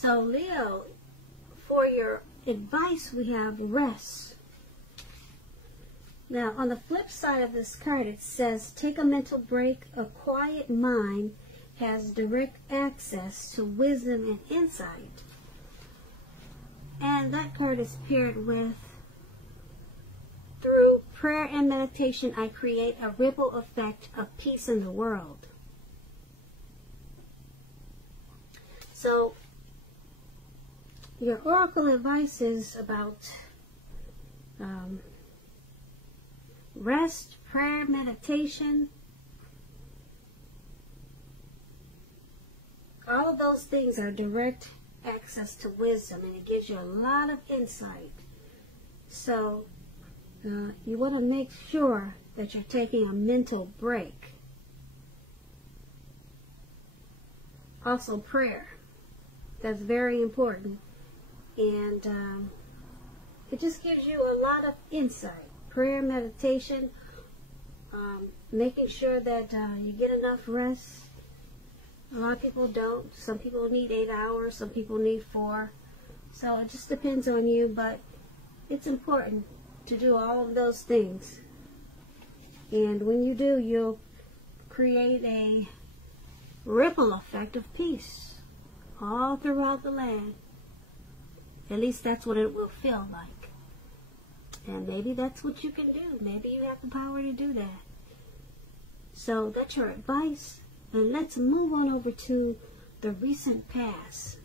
So Leo, for your advice, we have rest. Now, on the flip side of this card, it says, take a mental break. A quiet mind has direct access to wisdom and insight. And that card is paired with, through prayer and meditation, I create a ripple effect of peace in the world. So, your oracle advice is about rest, prayer, meditation. All of those things are direct access to wisdom, and it gives you a lot of insight. So you want to make sure that you're taking a mental break. Also prayer. That's very important. And it just gives you a lot of insight. Prayer, meditation, making sure that you get enough rest. A lot of people don't. Some people need 8 hours. Some people need 4. So it just depends on you. But it's important to do all of those things. And when you do, you'll create a ripple effect of peace all throughout the land. At least that's what it will feel like. And maybe that's what you can do. Maybe you have the power to do that. So that's your advice. And let's move on over to the recent past.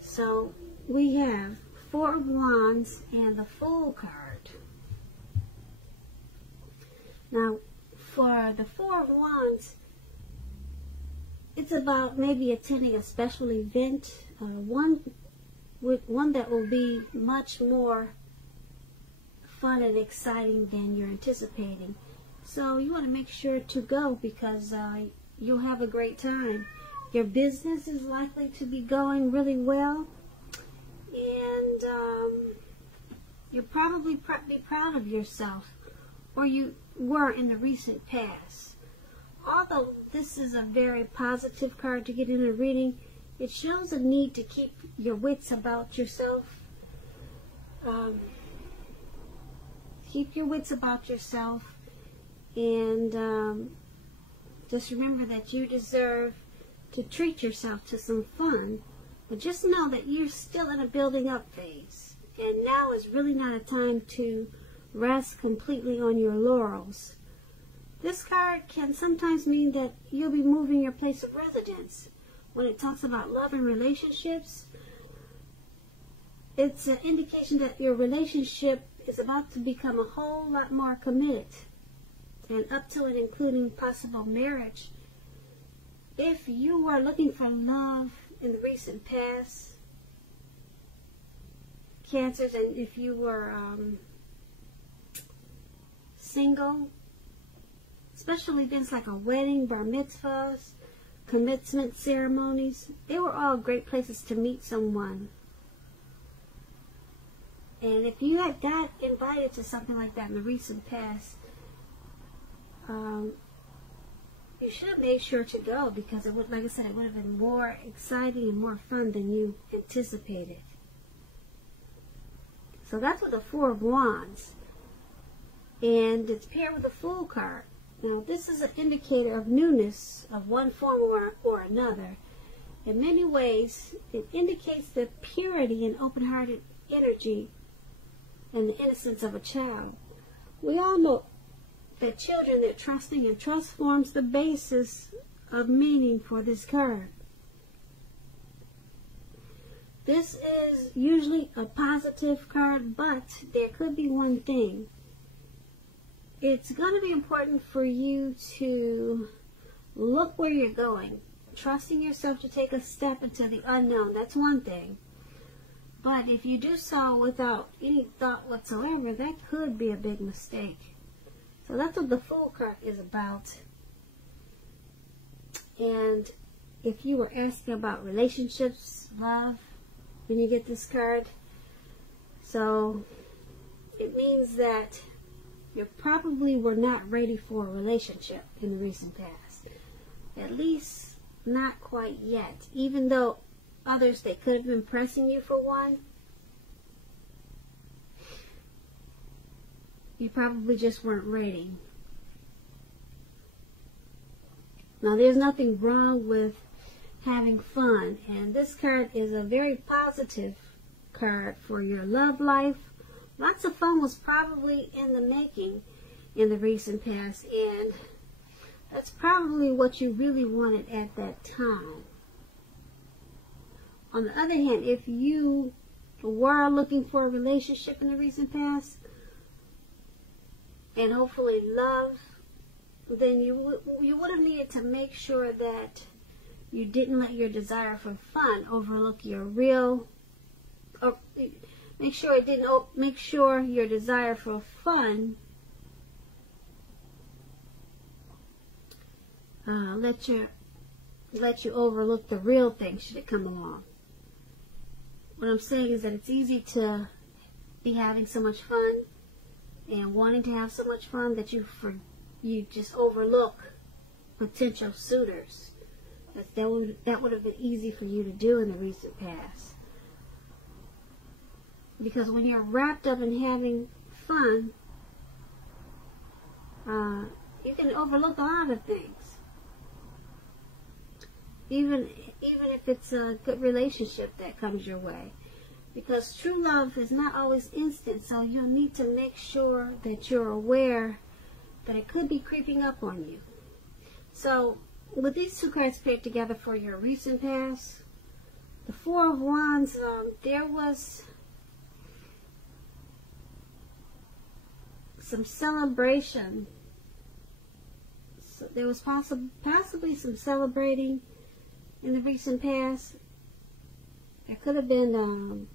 So we have 4 of Wands and the Fool card. Now, for the 4 of Wands, it's about maybe attending a special event, one that will be much more fun and exciting than you're anticipating. So you want to make sure to go, because you'll have a great time. Your business is likely to be going really well, and you'll probably be proud of yourself, or you were in the recent past. Although this is a very positive card to get in a reading, it shows a need to keep your wits about yourself. Keep your wits about yourself, and just remember that you deserve to treat yourself to some fun. But just know that you're still in a building up phase, and now is really not a time to rest completely on your laurels. This card can sometimes mean that you'll be moving your place of residence. When it talks about love and relationships, it's an indication that your relationship is about to become a whole lot more committed, and up to and including possible marriage. If you were looking for love in the recent past, Cancers, and if you were single, special events like a wedding, bar mitzvahs, commencement ceremonies, they were all great places to meet someone. And if you had got invited to something like that in the recent past, you should have made sure to go, because it would, like I said, it would have been more exciting and more fun than you anticipated. So that's with the 4 of Wands, and it's paired with the Fool card. Now, this is an indicator of newness of one form or another. In many ways, it indicates the purity and open-hearted energy and the innocence of a child. We all know that children are trusting, and trust forms the basis of meaning for this card. This is usually a positive card, but there could be one thing. It's going to be important for you to look where you're going. Trusting yourself to take a step into the unknown, that's one thing. But if you do so without any thought whatsoever, that could be a big mistake. So that's what the Fool card is about. And if you were asking about relationships, love, when you get this card, so it means that you probably were not ready for a relationship in the recent past. At least not quite yet. Even though others that could have been pressing you for one. You probably just weren't ready. Now, there's nothing wrong with having fun, and this card is a very positive card for your love life. Lots of fun was probably in the making in the recent past, and that's probably what you really wanted at that time. On the other hand, if you were looking for a relationship in the recent past, and hopefully love, then you would have needed to make sure that you didn't let your desire for fun overlook your real, or make sure your desire for fun let you overlook the real thing should it come along. What I'm saying is that it's easy to be having so much fun and wanting to have so much fun that you just overlook potential suitors. That would have been easy for you to do in the recent past. Because when you're wrapped up in having fun, you can overlook a lot of things. Even if it's a good relationship that comes your way. Because true love is not always instant, so you'll need to make sure that you're aware that it could be creeping up on you. So, with these two cards paired together for your recent past, the Four of Wands, there was some celebration. So there was possibly some celebrating in the recent past. There could have been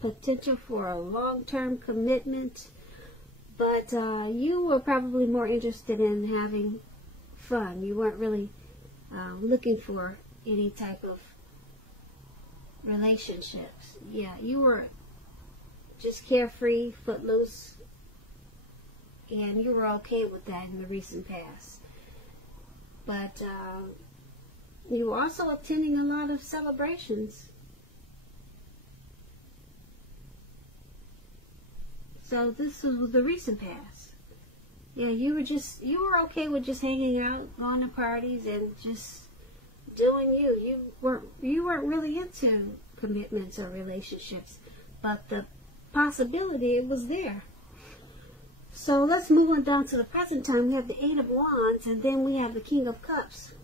potential for a long-term commitment, but you were probably more interested in having fun. You weren't really looking for any type of relationships. Yeah, you were just carefree, footloose, and you were okay with that in the recent past. But you were also attending a lot of celebrations. So this was the recent past. Yeah, you were okay with just hanging out, going to parties, and just doing you. You weren't really into commitments or relationships, but the possibility, it was there. So let's move on down to the present time. We have the Eight of Wands, and then we have the King of Cups.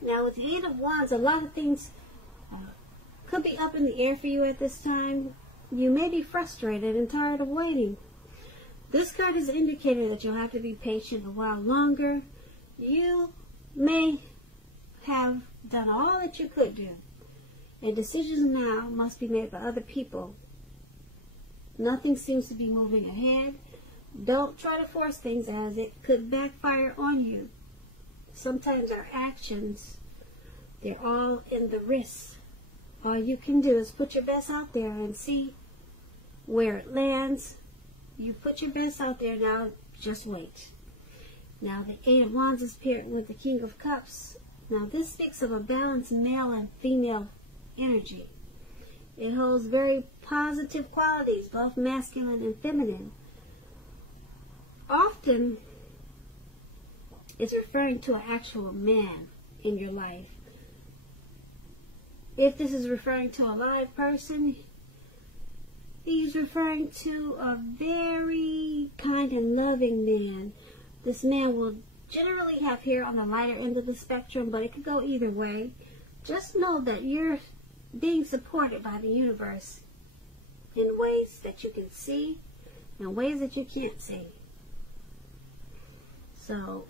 Now, with the Eight of Wands, a lot of things could be up in the air for you at this time. You may be frustrated and tired of waiting. This card is an indicator that you'll have to be patient a while longer. You may have done all that you could do, and decisions now must be made by other people. Nothing seems to be moving ahead. Don't try to force things, as it could backfire on you. Sometimes our actions, they're all in the wrist. All you can do is put your best out there and see where it lands. You put your best out there, now just wait. Now the Eight of Wands is paired with the King of Cups. Now this speaks of a balanced male and female energy. It holds very positive qualities, both masculine and feminine. Often it's referring to an actual man in your life. If this is referring to a live person, he's referring to a very kind and loving man. This man will generally have hair on the lighter end of the spectrum, but it could go either way. Just know that you're being supported by the universe in ways that you can see and ways that you can't see. So,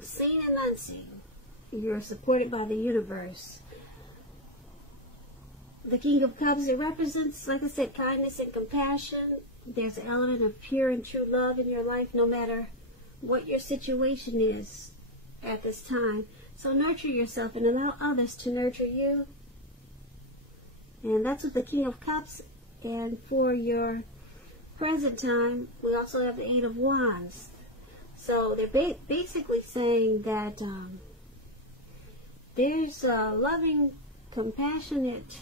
seen and unseen, you're supported by the universe. The King of Cups, it represents, like I said, kindness and compassion. There's an element of pure and true love in your life, no matter what your situation is at this time. So nurture yourself and allow others to nurture you. And that's with the King of Cups. And for your present time, we also have the Eight of Wands. So they're basically saying that there's a loving, compassionate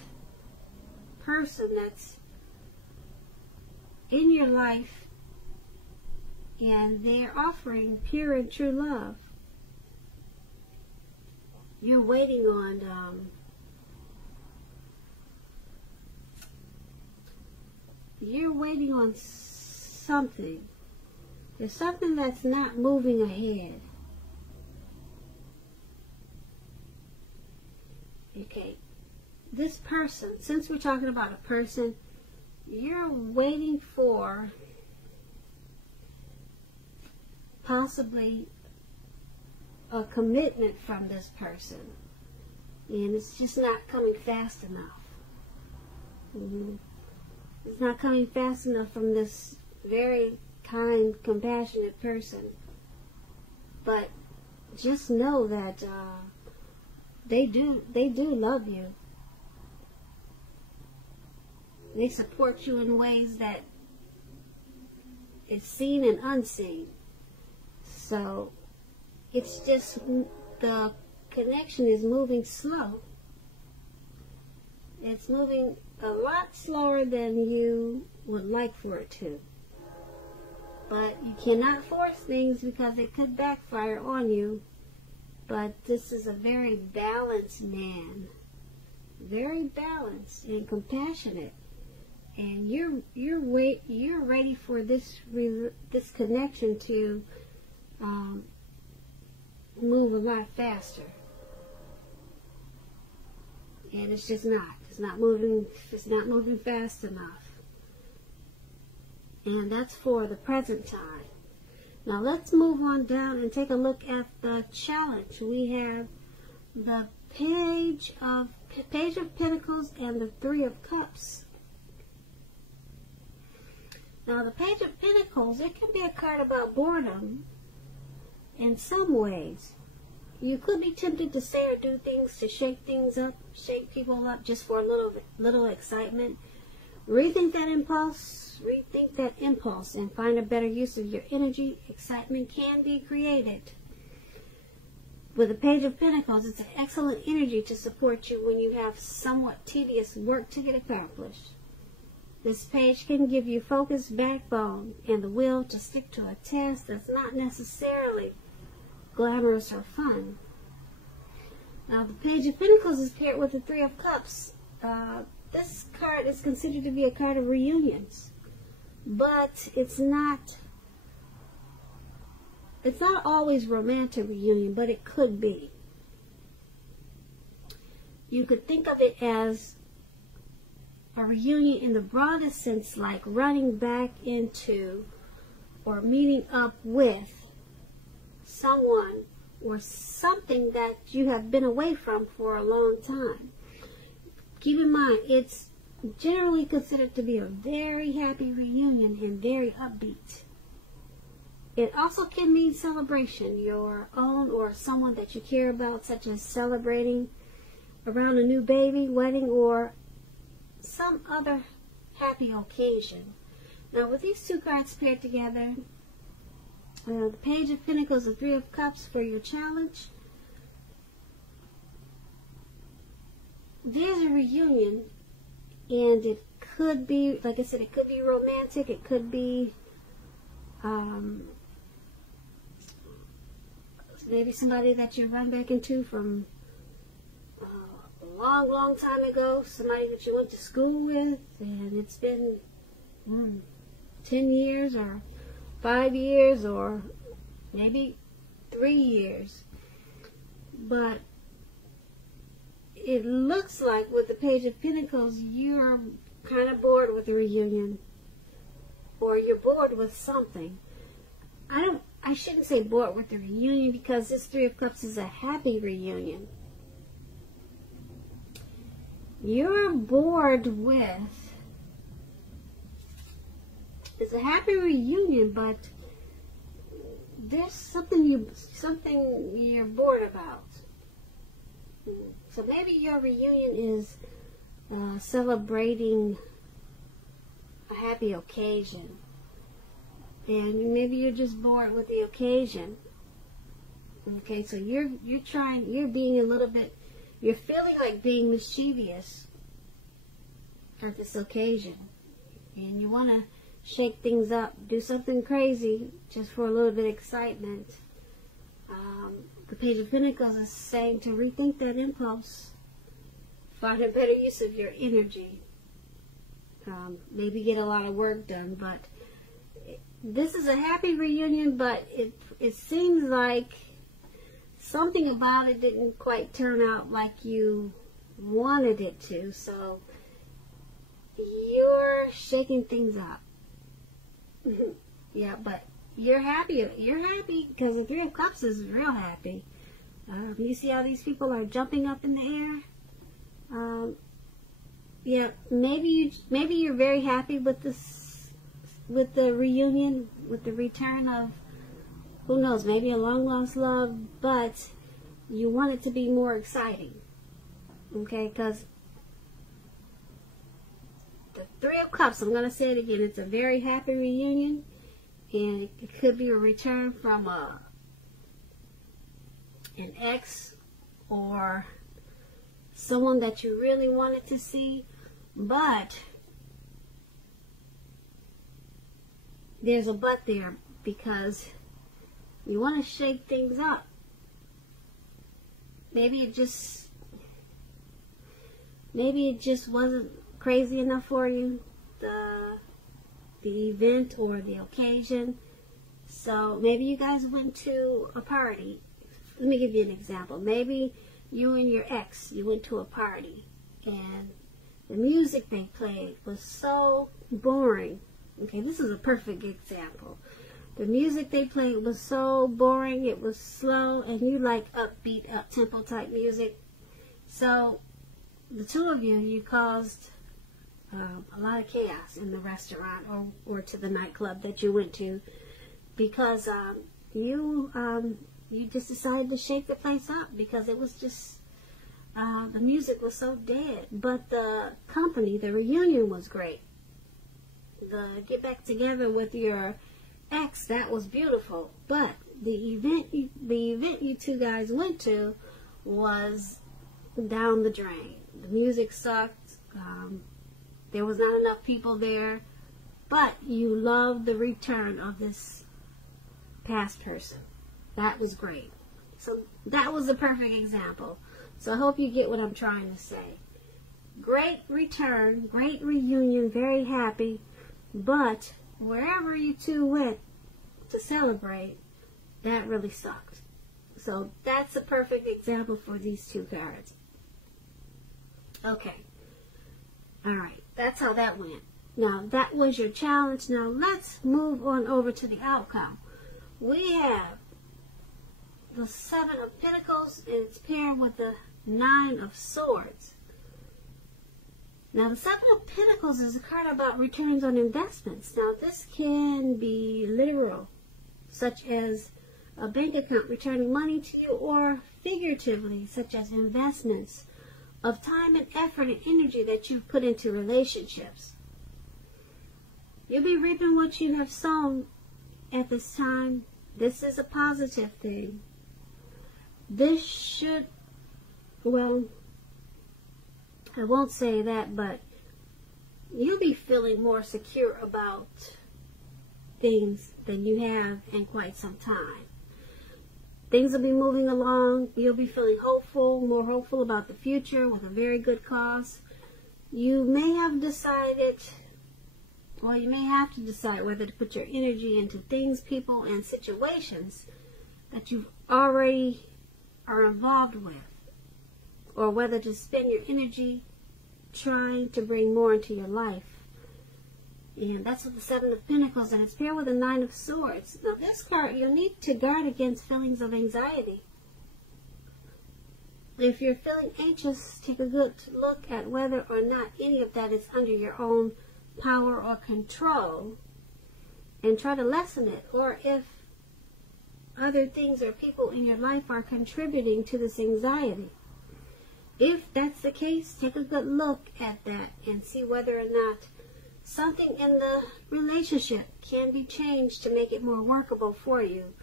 person that's in your life, and they're offering pure and true love. You're waiting on something. There's something that's not moving ahead. Okay, this person, since we're talking about a person, you're waiting for possibly a commitment from this person, and it's just not coming fast enough. It's not coming fast enough from this very kind, compassionate person. But just know that they do love you. They support you in ways that is seen and unseen. So it's just the connection is moving slow. It's moving a lot slower than you would like for it to. But you cannot force things because it could backfire on you. But this is a very balanced man. Very balanced and compassionate. And you're ready for this connection to move a lot faster. And it's just not. It's not moving fast enough. And that's for the present time. Now let's move on down and take a look at the challenge. We have the Page of Pentacles and the Three of Cups. Now the Page of Pentacles, it can be a card about boredom in some ways. You could be tempted to say or do things to shake things up, shake people up just for a little excitement. Rethink that impulse and find a better use of your energy. Excitement can be created. With the Page of Pentacles, it's an excellent energy to support you when you have somewhat tedious work to get accomplished. This page can give you focus, backbone, and the will to stick to a task that's not necessarily glamorous or fun. Now, the Page of Pentacles is paired with the Three of Cups. This card is considered to be a card of reunions, but it's not always romantic reunion, but it could be. You could think of it as a reunion in the broadest sense, like running back into or meeting up with someone or something that you have been away from for a long time. Keep in mind, it's generally considered to be a very happy reunion and very upbeat. It also can mean celebration, your own or someone that you care about, such as celebrating around a new baby, wedding, or some other happy occasion. Now, with these two cards paired together, the Page of Pentacles and Three of Cups for your challenge, there's a reunion, and it could be, like I said, it could be romantic, it could be maybe somebody that you run back into from a long time ago, somebody that you went to school with, and it's been 10 years or 5 years or maybe 3 years. But it looks like with the Page of Pentacles, you're kind of bored with the reunion, or you're bored with something. I shouldn't say bored with the reunion, because this Three of Cups is a happy reunion. You're bored with, it's a happy reunion, but there's something you're bored about. So maybe your reunion is celebrating a happy occasion, and maybe you're just bored with the occasion. Okay, so you're being a little bit You're feeling like being mischievous at this occasion. And you want to shake things up, do something crazy just for a little bit of excitement. The Page of Pentacles is saying to rethink that impulse. Find a better use of your energy. Maybe get a lot of work done, but this is a happy reunion, but it seems like something about it didn't quite turn out like you wanted it to, so you're shaking things up. Yeah, but you're happy. You're happy because the Three of Cups is real happy. You see how these people are jumping up in the air? Yeah, maybe you're very happy with this, with the reunion, with the return of, who knows, maybe a long lost love, but you want it to be more exciting. Okay, because the Three of Cups, I'm going to say it again, it's a very happy reunion, and it could be a return from an ex or someone that you really wanted to see, but there's a but there, because you want to shake things up. Maybe it just wasn't crazy enough for you, the event or the occasion. So maybe you guys went to a party. Let me give you an example. Maybe you and your ex, you went to a party, and the music they played was so boring. Okay, this is a perfect example. The music they played was so boring, it was slow, and you like upbeat, up-tempo type music. So the two of you caused a lot of chaos in the restaurant or to the nightclub that you went to, because you just decided to shake the place up because it was just, the music was so dead. But the company, the reunion was great. The get back together with your ex, that was beautiful. But the event you two guys went to was down the drain. The music sucked. There was not enough people there. But you loved the return of this past person. That was great. So that was the perfect example. So I hope you get what I'm trying to say. Great return, great reunion, very happy. But wherever you two went to celebrate, that really sucked. So that's a perfect example for these two cards. Okay. Alright, that's how that went. Now, that was your challenge. Now, let's move on over to the outcome. We have the Seven of Pentacles, and it's paired with the Nine of Swords. Now, the Seven of Pentacles is a card about returns on investments. Now, this can be literal, such as a bank account returning money to you, or figuratively, such as investments of time and effort and energy that you've put into relationships. You'll be reaping what you have sown at this time. This is a positive thing. This should, well, I won't say that, but you'll be feeling more secure about things than you have in quite some time. Things will be moving along. You'll be feeling hopeful, more hopeful about the future with a very good cause. You may have decided, well, you may have to decide whether to put your energy into things, people, and situations that you already are involved with, or whether to spend your energy trying to bring more into your life. And that's with the Seven of Pentacles, and it's paired with the Nine of Swords. Now, this card, you'll need to guard against feelings of anxiety. If you're feeling anxious, take a good look at whether or not any of that is under your own power or control, and try to lessen it, or if other things or people in your life are contributing to this anxiety. If that's the case, take a good look at that and see whether or not something in the relationship can be changed to make it more workable for you.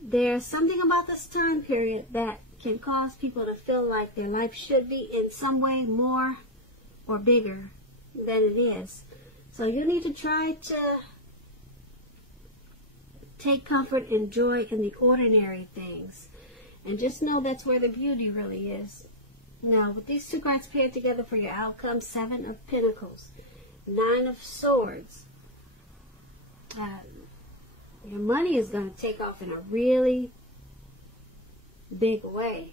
There's something about this time period that can cause people to feel like their life should be in some way more or bigger than it is. So you need to try to take comfort and joy in the ordinary things. And just know that's where the beauty really is. Now, with these two cards paired together for your outcome, 7 of Pentacles, 9 of Swords, your money is going to take off in a really big way.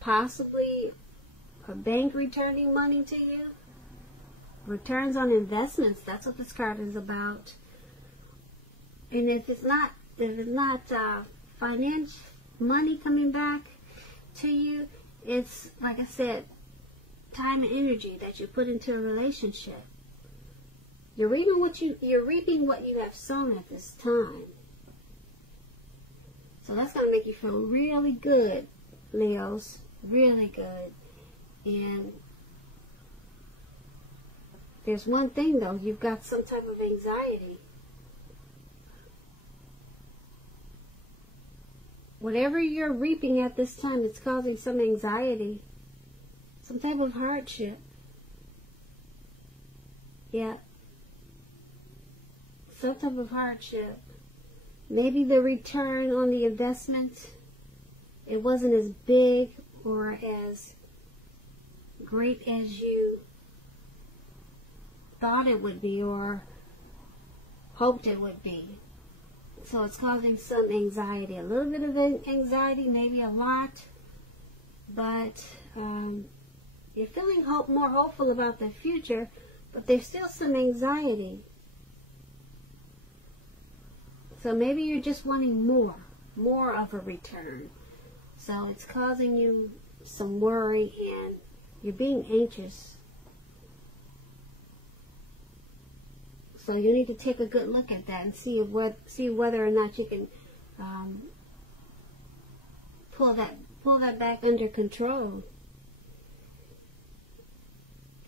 Possibly a bank returning money to you. Returns on investments, that's what this card is about. And if it's not financial money coming back to you, it's, like I said, time and energy that you put into a relationship. You're reaping what you have sown at this time. So that's going to make you feel really good, Leos. Really good. And there's one thing, though. You've got some type of anxiety. Whatever you're reaping at this time, it's causing some anxiety. Some type of hardship. Yeah. Some type of hardship. Maybe the return on the investment, it wasn't as big or as great as you thought it would be or hoped it would be. So it's causing some anxiety. A little bit of anxiety, maybe a lot. But you're feeling more hopeful about the future, but there's still some anxiety. So maybe you're just wanting more of a return. So it's causing you some worry and you're being anxious. So you need to take a good look at that and see whether or not you can pull that back under control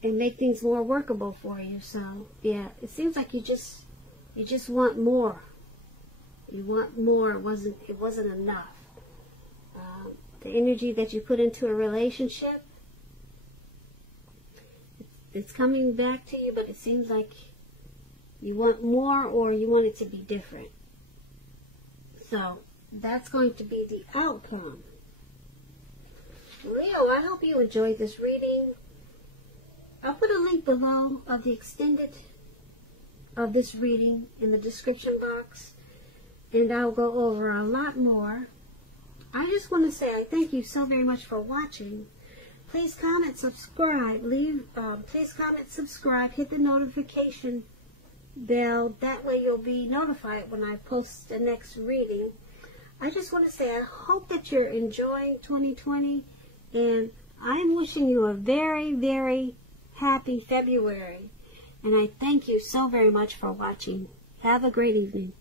and make things more workable for you. So yeah, it seems like you just want more. You want more. It wasn't enough. The energy that you put into a relationship, it's coming back to you, but it seems like you want more or you want it to be different. So that's going to be the outcome. Leo, I hope you enjoyed this reading. I'll put a link below of the extended of this reading in the description box. And I'll go over a lot more. I just want to say I thank you so very much for watching. Please comment, subscribe. Please comment, subscribe. Hit the notification bell. That way you'll be notified when I post the next reading. I just want to say I hope that you're enjoying 2020. And I'm wishing you a very, very happy February. And I thank you so very much for watching. Have a great evening.